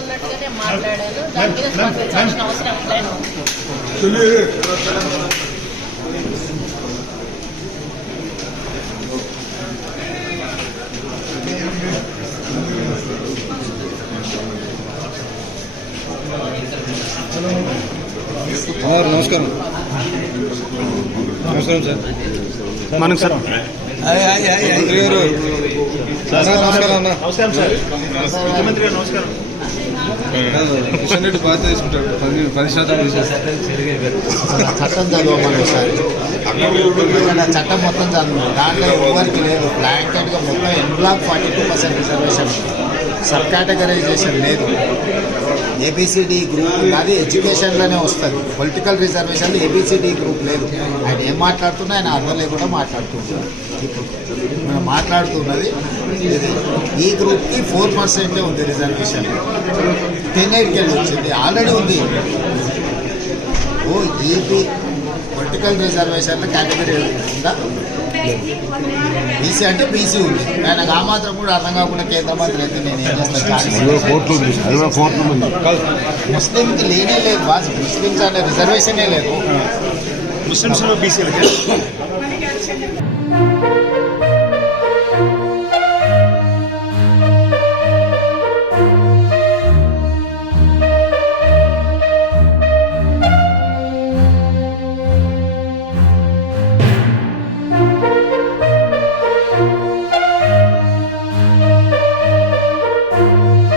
జరుగుతున్నట్టుగానే మాట్లాడాను. దాని మీద స్పందించాల్సిన అవసరం లేదు. నమస్కారం. నమస్కారం సార్. మనం సార్ మంత్రి గారు నమస్కారం అన్న. నమస్కారం సార్. ముఖ్యమంత్రి గారు నమస్కారం. కిషన్ రెడ్డి బాధ్యత తీసుకుంటాడు. 10% చట్టం చదవమని సార్, చట్టం మొత్తం చదువు. దాంట్లో ఎవరికి లేదు. బ్లాంకెట్గా మొత్తం ఎన్బ్లాక్ 42% రిజర్వేషన్, సబ్ కేటగరైజేషన్ లేదు. ఏబిసిడి గ్రూప్ అది ఎడ్యుకేషన్లోనే వస్తుంది. పొలిటికల్ రిజర్వేషన్లో ఏబిసిడి గ్రూప్ లేదు. ఆయన ఏం మాట్లాడుతున్నా ఆయన అర్థం లేకుండా మాట్లాడుతుంటారు. ఇప్పుడు మనం మాట్లాడుతున్నది ఈ గ్రూప్కి 4% ఉంది రిజర్వేషన్. 10-8 వెళ్ళి వచ్చింది, ఆల్రెడీ ఉంది. ఈపీ పొలిటికల్ రిజర్వేషన్లో కేటగిరీ ఉందా? బీసీ అంటే బీసీ ఉంది. ఆయనకు ఆ మాత్రం కూడా అర్థం కాకుండా కేంద్ర మంత్రి అయితే నేను ఏం చేస్తాను? ముస్లింకి లేనే లేదు బాస్. ముస్లింస్ అనే రిజర్వేషనే లేదు. ముస్లింస్ బీసీలకి